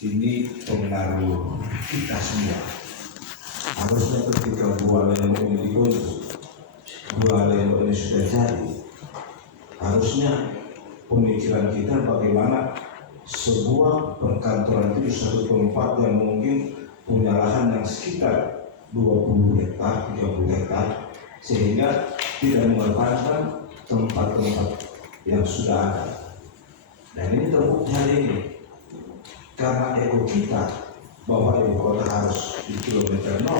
ini pengaruh kita semua. Harusnya ketika buah lemo ini dibentuk, buah lemo ini sudah jadi, harusnya pemikiran kita bagaimana sebuah perkantoran itu satu tempat yang mungkin punya lahan yang sekitar 20 hektar, 30 hektar, sehingga tidak mengorbankan tempat-tempat yang sudah ada. Dan ini terbukti hari ini karena ego kita bahwa ibu kota harus di kilometer 0,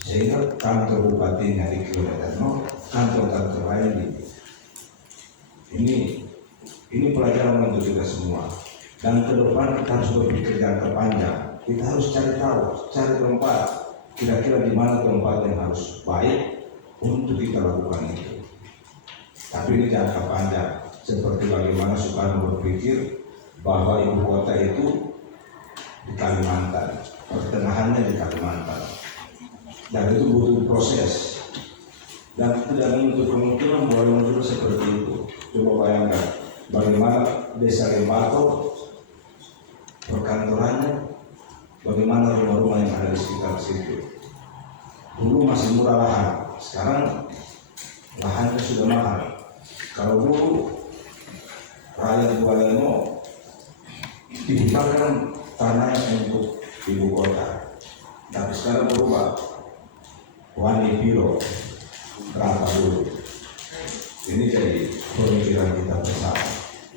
sehingga kantor bupatinya di kilometer 0, kantor-kantor lain ini pelajaran untuk kita semua. Dan ke depan kita harus berpikir jangka panjang. Kita harus cari tempat kira-kira di mana tempat yang harus baik untuk kita lakukan itu. Tapi ini jangka panjang, seperti bagaimana Soekarno berpikir bahwa ibu kota itu di Kalimantan, pertengahannya di Kalimantan, dan itu butuh proses dan tidak menutup kemungkinan boleh juga seperti itu. Coba bayangkan bagaimana desa Lembato perkantorannya, bagaimana rumah-rumah yang ada di sekitar situ. Dulu masih murah lahan, sekarang lahannya sudah mahal. Kalau dulu rakyat Bualemo dibukakan tanah untuk ibu kota, tapi sekarang berubah. Wani Piro berapa dulu? Ini jadi pemikiran kita bersama.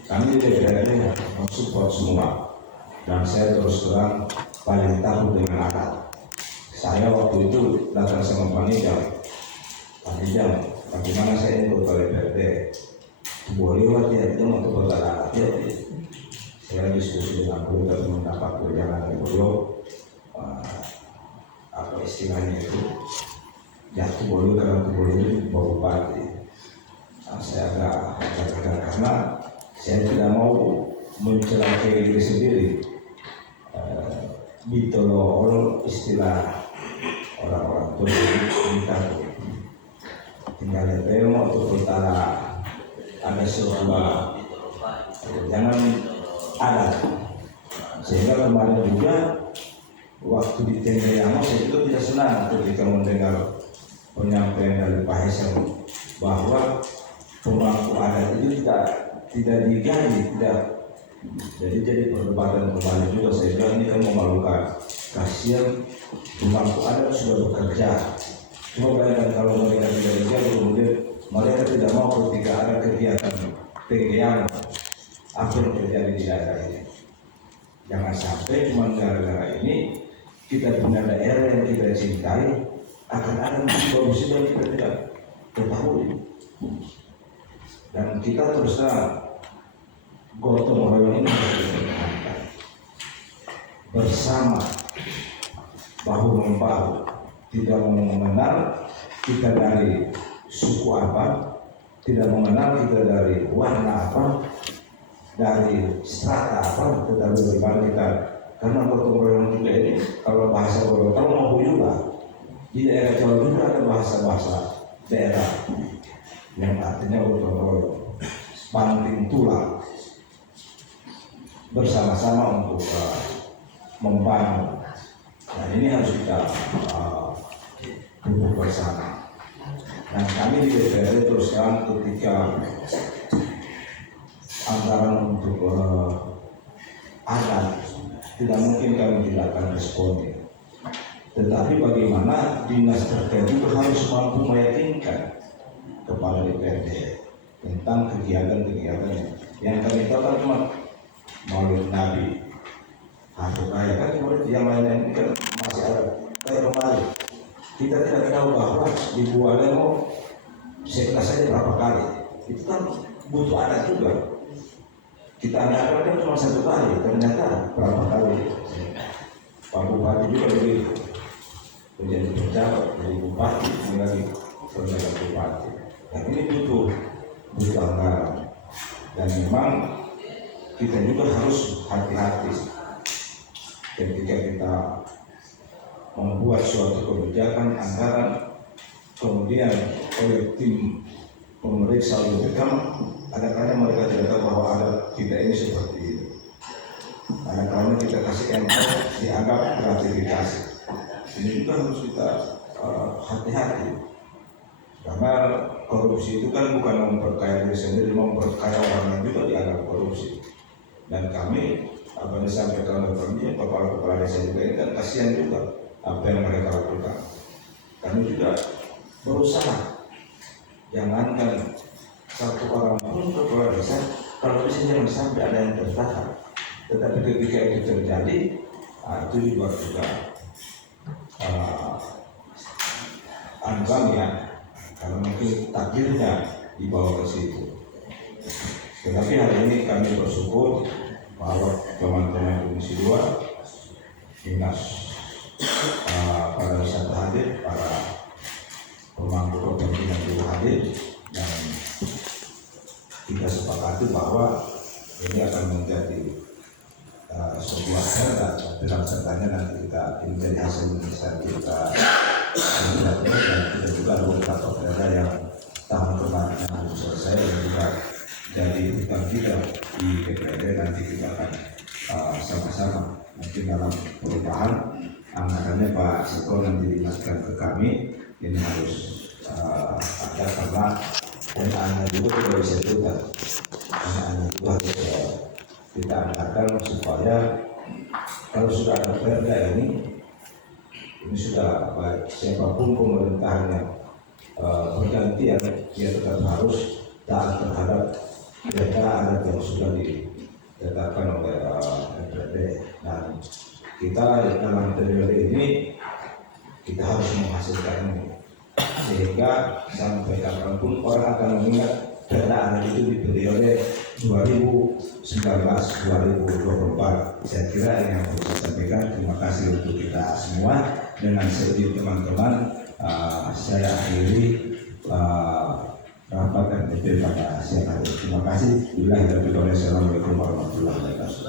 Kami di DPRD mensupport semua, dan saya terus terang paling tahu dengan adat. Saya waktu itu datang sama Panijam, bagaimana saya ikut ke DPRD? Boleh waktu itu untuk bertanya ya. Saya diskusi dengan beliau dan mendapat perjalanan dari beliau, apa istilahnya itu, jatuh beliau karena beliau bawa bupati. Saya agak karena saya tidak mau mencelakai diri sendiri. Bitolol istilah orang-orang tua kita tinggal demo untuk bertanya ada sebuah jangan ada, sehingga kemarin juga waktu di Tenggayama saya itu tidak senang ketika mendengar penyampaian dari Pak Hesam bahwa pemangku adat itu tidak digaji, jadi perdebatan kembali juga. Saya bilang ini kan memalukan, kasihan pemangku adat sudah bekerja. Cuma bayangkan kalau mereka tidak bekerja, kemudian mereka tidak mau ketika ada kegiatan Tenggayama. Apa yang terjadi di daerah ini? Jangan sampai cuma gara-gara ini kita punya daerah yang kita cintai akan ada korupsi yang kita tidak ketahui. Dan kita terus terang gotong royong ini harus dipertahankan bersama, bahu membahu, tidak mengenal kita dari suku apa, tidak mengenal kita dari warna apa, dari strata apa, tetapi bagaimana kita, karena gotong royong juga ini, kalau bahasa Gorontalo mau juga di daerah Jawa juga ada bahasa daerah yang artinya gotong royong, banting tulang bersama-sama untuk membangun. Dan ini harus kita duduk bersama. Dan kami di DPRD terus terang ketika anggaran untuk adat tidak mungkin kami tidak akan responnya. Tetapi bagaimana dinas terkait itu harus mampu meyakinkan kepada DPRD tentang kegiatan-kegiatan yang kami tahu kan cuma Maulid Nabi, Hari Raya kan cuma yang lain-lain kan masih ada kayak kemarin. Kita tidak tahu bahwa di Bualemo seklas saja berapa kali, itu kan butuh adat juga. Kita ada cuma satu kali, ternyata berapa kali. Pak Bupati juga begitu, menjadi pejabat, jadi bupati, ini lagi penjabat bupati. Dan ini butuh anggaran. Dan memang kita juga harus hati-hati ketika kita membuat suatu kebijakan anggaran, kemudian oleh tim pemeriksa BPK, kadang-kadang mereka tidak tahu bahwa ada kita ini seperti ini. yang kita kasih enteng dianggap gratifikasi. Ini juga harus kita hati-hati, karena korupsi itu kan bukan memperkaya diri sendiri, memperkaya orang lain juga dianggap korupsi. Dan kami apa disampaikan oleh kami, kepala desa juga ini kan kasihan juga apa yang mereka lakukan. Kami juga berusaha, jangankan satu orang pun kepala desa, kalau bisa jangan sampai ada yang tertangkap. Tetapi ketika itu terjadi, itu dibuat juga kami ya, karena mungkin takdirnya dibawa ke situ. Tetapi hari ini kami bersyukur bahwa teman-teman Komisi 2, Dinas para wisata hadir, para pemangku kepentingan juga hadir, dan kita sepakati bahwa ini akan menjadi sebuah perda. Dalam perdanya nanti kita menjadi hasil bisa kita dan kita juga ada beberapa perda yang tahun kemarin yang harus selesai dan juga jadi hutang kita di DPRD. Nanti kita akan sama-sama mungkin dalam perubahan anggarannya Pak Seto nanti diingatkan ke kami, ini harus ada karena anak-anak juga tidak bisa juga, anak-anak juga harus kita anggarkan supaya kalau sudah ada perda ini sudah baik siapapun pemerintahnya bergantian, dia tetap harus taat terhadap perda adat yang sudah ditetapkan oleh DPRD. Dan kita dalam periode ini kita harus menghasilkan ini, sehingga sampai kapanpun orang akan mengingat perda adat itu di periode 2019-2024. Saya kira ini yang harus saya sampaikan. Terima kasih untuk kita semua. Dengan seizin teman-teman, saya akhiri rapat RTP pada siang hari. Terima kasih. Assalamualaikum warahmatullahi wabarakatuh.